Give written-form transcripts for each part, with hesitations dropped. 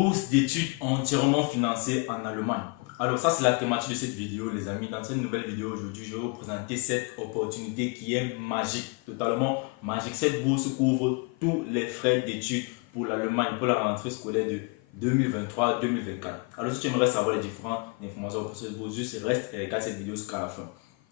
Bourse d'études entièrement financée en Allemagne. Alors ça c'est la thématique de cette vidéo les amis. Dans cette nouvelle vidéo aujourd'hui, je vais vous présenter cette opportunité qui est magique, totalement magique. Cette bourse couvre tous les frais d'études pour l'Allemagne, pour la rentrée scolaire de 2023-2024. Alors si tu aimerais savoir les différentes informations pour cette bourse, juste reste et regarde cette vidéo jusqu'à la fin.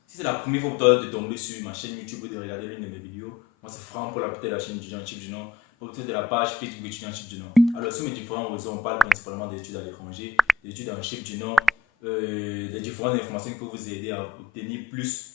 Si c'est la première fois pour toi de tomber sur ma chaîne YouTube ou de regarder l'une de mes vidéos, moi c'est Franck pour la de la chaîne étudiant Chip du Nord, pour de la page Facebook étudiant Chip du Nord. Alors sur mes différents réseaux, on parle principalement des études à l'étranger, des études en Chip du Nord, des différentes informations qui peuvent vous aider à obtenir plus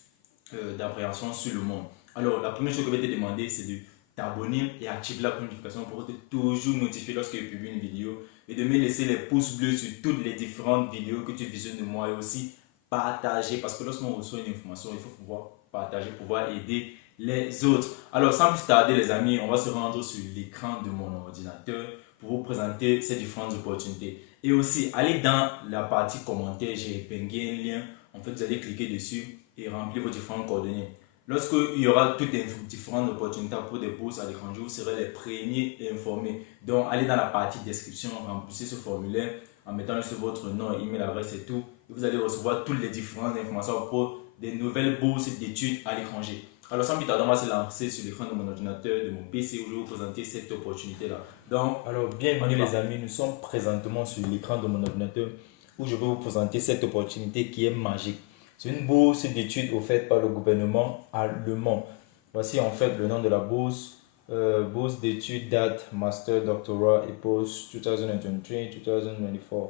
d'appréhension sur le monde. Alors la première chose que je vais te demander, c'est de t'abonner et activer la notification pour être toujours notifié lorsque je publie une vidéo et de me laisser les pouces bleus sur toutes les différentes vidéos que tu visionnes de moi et aussi partager parce que lorsqu'on reçoit une information, il faut pouvoir partager, pouvoir aider les autres. Alors sans plus tarder les amis, on va se rendre sur l'écran de mon ordinateur pour vous présenter ces différentes opportunités. Et aussi, allez dans la partie commentaires, j'ai épinglé un lien. En fait, vous allez cliquer dessus et remplir vos différentes coordonnées. Lorsqu'il y aura toutes les différentes opportunités pour des bourses à l'étranger, vous serez les premiers informés. Donc, allez dans la partie description, remplissez ce formulaire en mettant juste votre nom, email, adresse et tout. Et vous allez recevoir toutes les différentes informations pour des nouvelles bourses d'études à l'étranger. Alors, sans plus tarder, on va se lancer sur l'écran de mon ordinateur, de mon PC, où je vais vous présenter cette opportunité-là. Donc, alors bienvenue les amis, nous sommes présentement sur l'écran de mon ordinateur où je vais vous présenter cette opportunité qui est magique. C'est une bourse d'études offerte par le gouvernement allemand. Voici en fait le nom de la bourse. Bourse d'études date Master Doctorat et Post 2023-2024.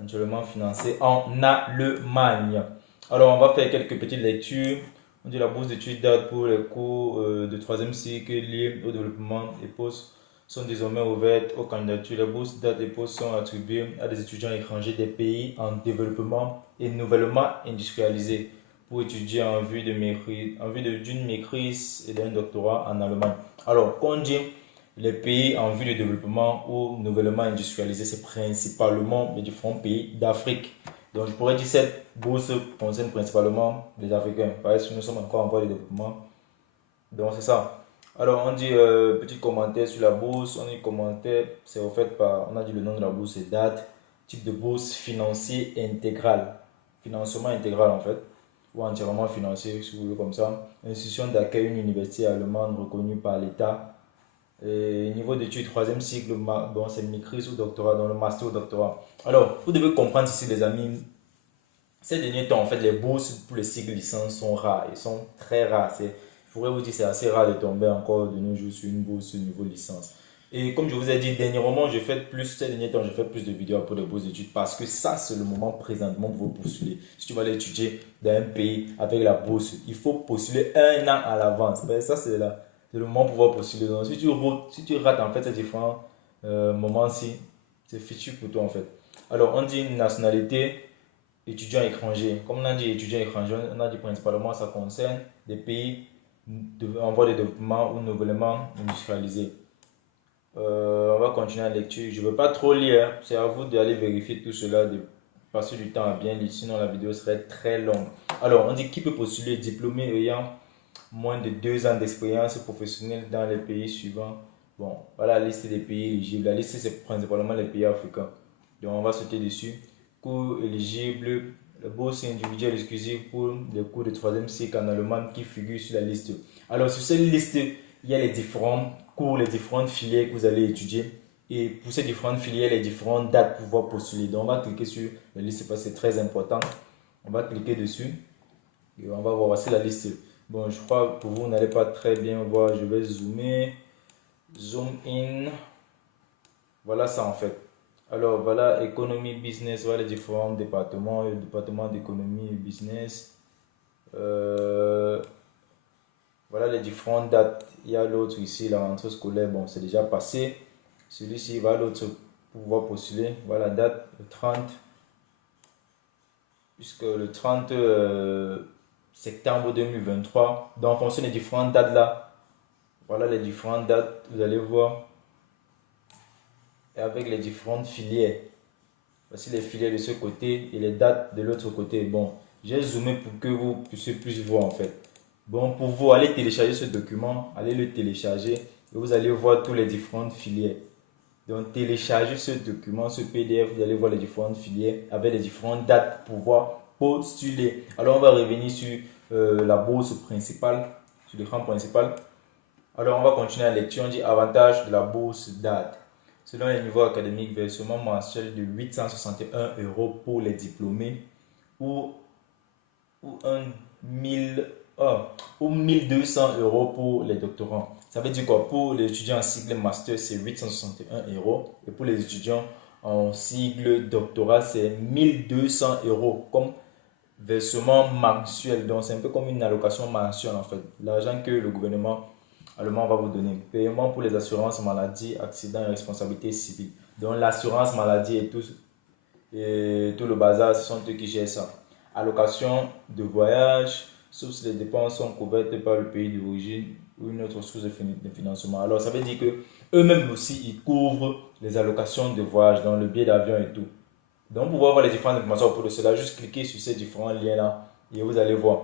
Entièrement financée en Allemagne. Alors on va faire quelques petites lectures. On dit la bourse d'études date pour les cours de 3e cycle liés au développement et post sont désormais ouvertes aux candidatures. Les bourses date et post sont attribuées à des étudiants étrangers des pays en développement et nouvellement industrialisés pour étudier en vue d'une maîtrise et d'un doctorat en Allemagne. Alors, quand on dit les pays en vue de développement ou nouvellement industrialisés, c'est principalement les différents pays d'Afrique. Donc, je pourrais dire que cette bourse concerne principalement les Africains, parce que nous sommes encore en voie de développement. Donc, c'est ça. Alors, on dit petit commentaire sur la bourse. On dit commentaire, c'est au fait par, on a dit le nom de la bourse, c'est date, type de bourse financier intégral. Financement intégral en fait, ou entièrement financier, si vous voulez comme ça. Institution d'accueil, une université allemande reconnue par l'État. Niveau d'études, 3e cycle, bon, c'est maîtrise ou doctorat, dans le master ou doctorat. Alors, vous devez comprendre ici, les amis, ces derniers temps, en fait, les bourses pour les cycles licence sont rares. Ils sont très rares. Je pourrais vous dire que c'est assez rare de tomber encore de nos jours sur une bourse au niveau licence. Et comme je vous ai dit, dernièrement, ces derniers temps, je fais plus de vidéos pour les bourses d'études parce que ça, c'est le moment présentement pour vous postuler. Si tu vas aller étudier dans un pays avec la bourse, il faut postuler un an à l'avance. Ben, ça, c'est le moment pour pouvoir postuler. Donc, si tu rates en fait ces différents moments-ci, c'est fichu pour toi en fait. Alors, on dit une nationalité étudiant étranger. Comme on a dit étudiant étranger, on a dit principalement ça concerne des pays en voie de développement ou nouvellement industrialisés. On va continuer la lecture. Je ne veux pas trop lire, c'est à vous d'aller vérifier tout cela, de passer du temps à bien lire, sinon la vidéo serait très longue. Alors, on dit qui peut postuler diplômé ayant moins de 2 ans d'expérience professionnelle dans les pays suivants. Bon, voilà la liste des pays éligibles. La liste, c'est principalement les pays africains. Donc, on va sauter dessus. Cours éligibles, la bourse individuelle exclusive pour les cours de 3e cycle en Allemagne qui figurent sur la liste. Alors, sur cette liste, il y a les différents cours, les différentes filières que vous allez étudier. Et pour ces différentes filières, les différentes dates pour pouvoir postuler. Donc, on va cliquer sur la liste parce que c'est très important. On va cliquer dessus et on va voir. Voici la liste. Bon, je crois que pour vous, vous n'allez pas très bien voir. Je vais zoomer. Zoom in. Voilà ça en fait. Alors, voilà, économie, business, voilà les différents départements. Le département d'économie et business. Voilà les différentes dates. Il y a l'autre ici, la rentrée scolaire. Bon, c'est déjà passé. Celui-ci, va l'autre pour pouvoir postuler. Voilà la date, le 30. Jusque le 30 septembre 2023. Donc, en fonction des différentes dates là, voilà les différentes dates, vous allez voir. Et avec les différentes filières. Voici les filières de ce côté et les dates de l'autre côté. Bon, j'ai zoomé pour que vous puissiez plus voir en fait. Bon, pour vous, allez télécharger ce document, allez le télécharger et vous allez voir toutes les différentes filières. Donc, téléchargez ce document, ce PDF, vous allez voir les différentes filières avec les différentes dates pour pouvoir postuler. Alors, on va revenir sur la bourse principale, sur l'écran principal. Alors, on va continuer la lecture. On dit avantage de la bourse d'AD. Selon les niveaux académiques, versement mensuel de 861 € pour les diplômés ou 1200 € pour les doctorants. Ça veut dire quoi? Pour les étudiants en cycle master, c'est 861 € et pour les étudiants en cycle doctorat, c'est 1200 € comme versement mensuel. Donc, c'est un peu comme une allocation mensuelle en fait. L'argent que le gouvernement allemand va vous donner. Paiement pour les assurances maladie, accident et responsabilité civile. Donc, l'assurance maladie et tout le bazar, ce sont eux qui gèrent ça. Allocation de voyage, sauf si les dépenses sont couvertes par le pays d'origine ou une autre source de financement. Alors, ça veut dire que eux-mêmes aussi, ils couvrent les allocations de voyage, dans le billet d'avion et tout. Donc, pour pouvoir voir les différentes informations autour de cela, juste cliquez sur ces différents liens-là et vous allez voir.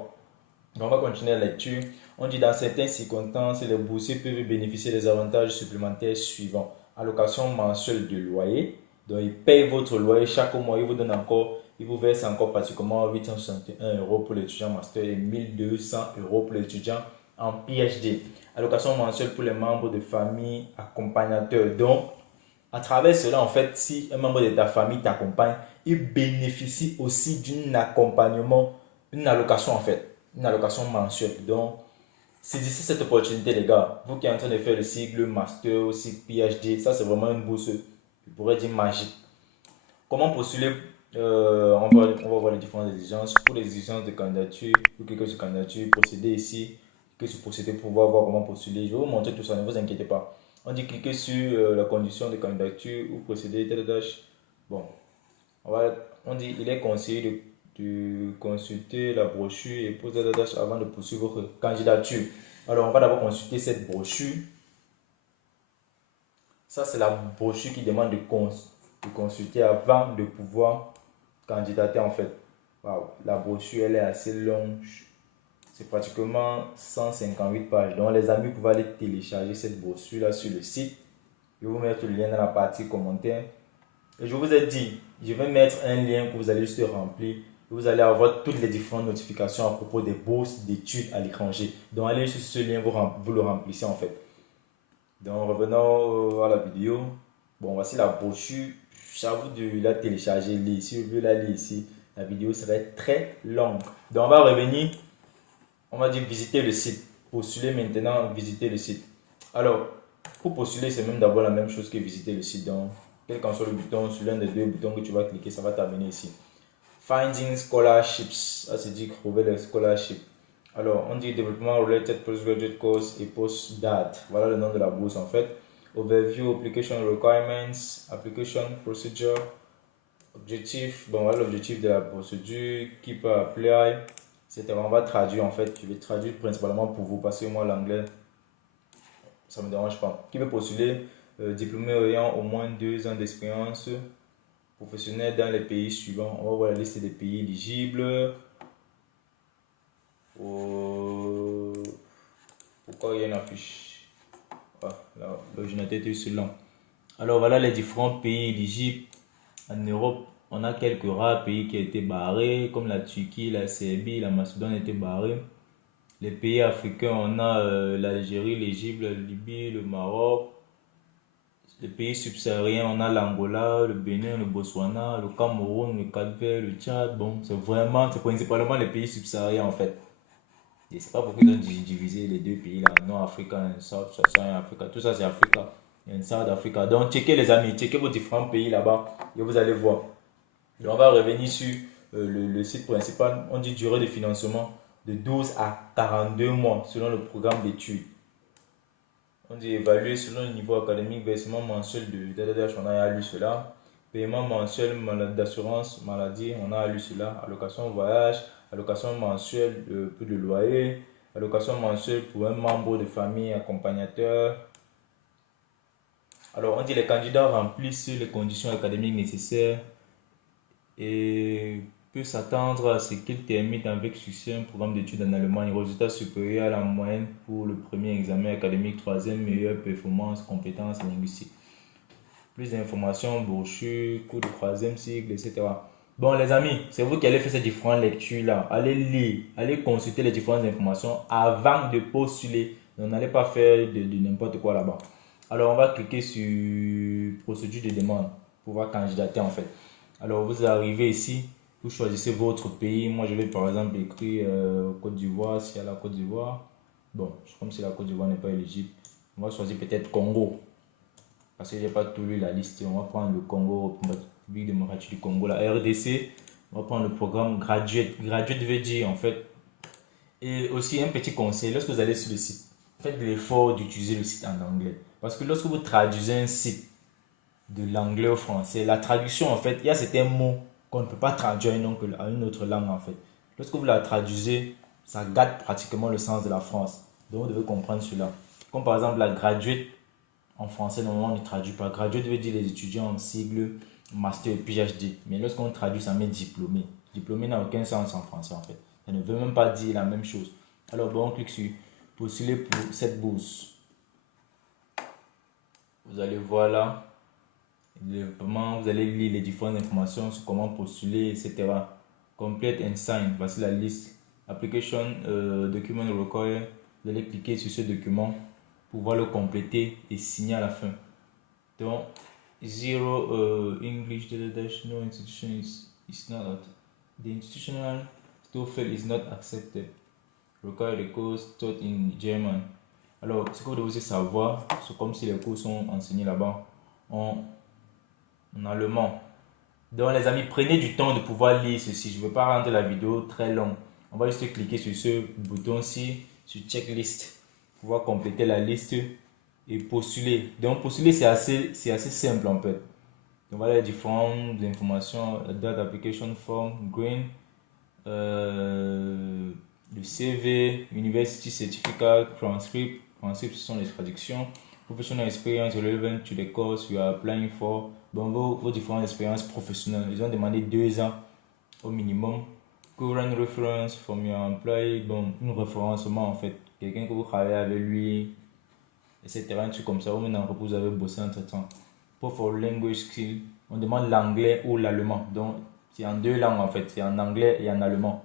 Donc, on va continuer la lecture. On dit dans certaines circonstances, les boursiers peuvent bénéficier des avantages supplémentaires suivants. Allocation mensuelle de loyer. Donc, ils payent votre loyer chaque mois. Ils vous versent encore pratiquement 861 € pour l'étudiant master et 1200 € pour l'étudiant en PhD. Allocation mensuelle pour les membres de famille accompagnateurs. Donc, à travers cela, en fait, si un membre de ta famille t'accompagne, il bénéficie aussi d'un accompagnement, une allocation en fait, une allocation mensuelle. Donc, saisissez cette opportunité, les gars. Vous qui êtes en train de faire le cycle master ou cycle PhD, ça c'est vraiment une bourse, je pourrais dire magique. Comment postuler? On va voir les différentes exigences. Pour les exigences de candidature, vous cliquez sur candidature, procédez ici, cliquez sur procéder pour voir comment postuler. Je vais vous montrer tout ça, ne vous inquiétez pas. On dit cliquer sur la condition de candidature ou procéder, Bon, on dit il est conseillé de consulter la brochure et poser avant de poursuivre votre candidature. Alors, on va d'abord consulter cette brochure. Ça, c'est la brochure qui demande de consulter avant de pouvoir candidater en fait. Wow. La brochure, elle est assez longue. C'est pratiquement 158 pages. Donc, les amis, vous pouvez aller télécharger cette brochure-là sur le site. Je vais vous mettre le lien dans la partie commentaires. Et je vous ai dit, je vais mettre un lien que vous allez juste remplir. Vous allez avoir toutes les différentes notifications à propos des bourses d'études à l'étranger. Donc, allez sur ce lien, vous le remplissez en fait. Donc, revenons à la vidéo. Bon, voici la brochure. J'avoue de la télécharger, lire. Si je veux la lire ici, la vidéo serait très longue. Donc, on va revenir. On va dire visiter le site. Postuler maintenant, visiter le site. Alors, pour postuler, c'est même d'abord la même chose que visiter le site. Donc, quel qu'en soit le bouton, sur l'un des deux boutons que tu vas cliquer, ça va t'amener ici. Finding scholarships. Ça, c'est dit trouver les scholarships. Alors, on dit développement related postgraduate course et post-date. Voilà le nom de la bourse en fait. Overview, application requirements, application procedure, objectif. Bon, voilà l'objectif de la procédure, qui peut apply, etc. On va traduire en fait. Je vais traduire principalement pour vous parce que moi, l'anglais, ça ne me dérange pas. Qui veut postuler? Diplômé ayant au moins 2 ans d'expérience professionnelle dans les pays suivants. On va voir la liste des pays éligibles. Pourquoi il y a une affiche? L'originalité est sur long. Alors voilà les différents pays éligibles. En Europe, on a quelques rares pays qui ont été barrés, comme la Turquie, la Serbie, la Macédoine étaient barrés. Les pays africains, on a l'Algérie, l'Égypte, la Libye, le Maroc. Les pays subsahariens, on a l'Angola, le Bénin, le Botswana, le Cameroun, le Cap-Vert, le Tchad. Bon, c'est principalement les pays subsahariens en fait. Et c'est pas pourquoi ils ont divisé les deux pays là, Nord Africa, South Africa, tout ça c'est Africa, et South Africa. Donc checkez les amis, checkez vos différents pays là-bas et vous allez voir. Et on va revenir sur le site principal. On dit durée de financement de 12 à 42 mois selon le programme d'études. On dit évaluer selon le niveau académique, versement mensuel de DDH, on a lu cela. Paiement mensuel d'assurance maladie, on a lu cela. Allocation voyage, allocation mensuelle pour le loyer, allocation mensuelle pour un membre de famille accompagnateur. Alors, on dit les candidats remplissent les conditions académiques nécessaires et peut s'attendre à ce qu'ils terminent avec succès un programme d'études en Allemagne. Résultat supérieur à la moyenne pour le premier examen académique, troisième meilleure performance, compétences linguistiques. Plus d'informations, brochures, cours de troisième cycle, etc. Bon, les amis, c'est vous qui allez faire ces différentes lectures-là. Allez lire, allez consulter les différentes informations avant de postuler. N'allez pas faire de n'importe quoi là-bas. Alors, on va cliquer sur procédure de demande pour pouvoir candidater en fait. Alors, vous arrivez ici, vous choisissez votre pays. Moi, je vais par exemple écrire Côte d'Ivoire, s'il y a la Côte d'Ivoire. Bon, comme si la Côte d'Ivoire n'est pas éligible, on va choisir peut-être Congo. Parce que je n'ai pas tout lu la liste. On va prendre le Congo, République démocratique du Congo, la RDC. On va prendre le programme Graduate. Graduate veut dire en fait. Et aussi un petit conseil, lorsque vous allez sur le site, faites l'effort d'utiliser le site en anglais. Parce que lorsque vous traduisez un site de l'anglais au français, la traduction en fait, il y a certains mots qu'on ne peut pas traduire à une autre langue en fait. Lorsque vous la traduisez, ça gâte pratiquement le sens de la France. Donc vous devez comprendre cela. Comme par exemple la graduate. En français, normalement, on ne traduit pas. Graduate veut dire les étudiants en sigle, master et PhD. Mais lorsqu'on traduit, ça met diplômé. Diplômé n'a aucun sens en français, en fait. Ça ne veut même pas dire la même chose. Alors, bon, on clique sur postuler pour cette bourse. Vous allez voir là, vous allez lire les différentes informations sur comment postuler, etc. Complete and sign. Voici la liste. Application document required. Vous allez cliquer sur ce document. Pouvoir le compléter et signer à la fin. Donc, zero English dash no institution is not the institutional TOEFL is not accepted. Require the course taught in German. Alors, ce que vous devez aussi savoir, c'est comme si les cours sont enseignés là-bas en allemand. Donc, les amis, prenez du temps de pouvoir lire ceci. Je ne veux pas rendre la vidéo très longue. On va juste cliquer sur ce bouton-ci, sur checklist. Pouvoir compléter la liste et postuler. Donc postuler c'est assez simple en fait. Donc voilà les différentes informations, date application form, green, le CV, university certificate, transcript. Transcript ce sont les traductions. Professional experience relevant to the course you are applying for. Donc vos différentes expériences professionnelles. Ils ont demandé 2 ans au minimum. Current reference from your employee. Bon, une référencement en fait. Quelqu'un que vous travaillez avec lui, etc. Un truc comme ça, ou maintenant que vous avez bossé entre temps. For language skill, on demande l'anglais ou l'allemand. Donc, c'est en 2 langues en fait, c'est en anglais et en allemand.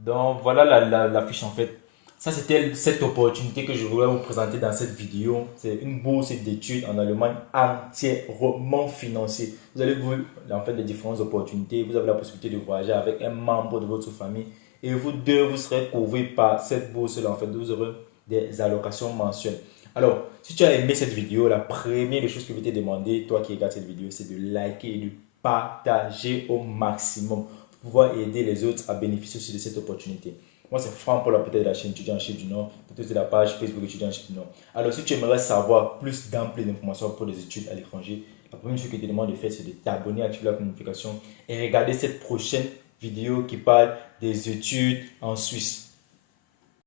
Donc, voilà la fiche en fait. Ça, c'était cette opportunité que je voulais vous présenter dans cette vidéo. C'est une bourse d'études en Allemagne entièrement financée. Vous allez voir en fait les différentes opportunités. Vous avez la possibilité de voyager avec un membre de votre famille. Et vous deux, vous serez couverts par cette bourse-là. En fait, vous aurez des allocations mensuelles. Alors, si tu as aimé cette vidéo, la première des choses que je vais te demander, toi qui regardes cette vidéo, c'est de liker et de partager au maximum pour pouvoir aider les autres à bénéficier aussi de cette opportunité. Moi, c'est Franck pour la peut-être de la chaîne étudiant en Chine du Nord, peut-être de la page Facebook étudiant en Chine du Nord. Alors, si tu aimerais savoir plus d'amples informations pour les études à l'étranger, la première chose que je te demande de faire, c'est de t'abonner, activer la notification et regarder cette prochaine vidéo qui parle des études en Suisse.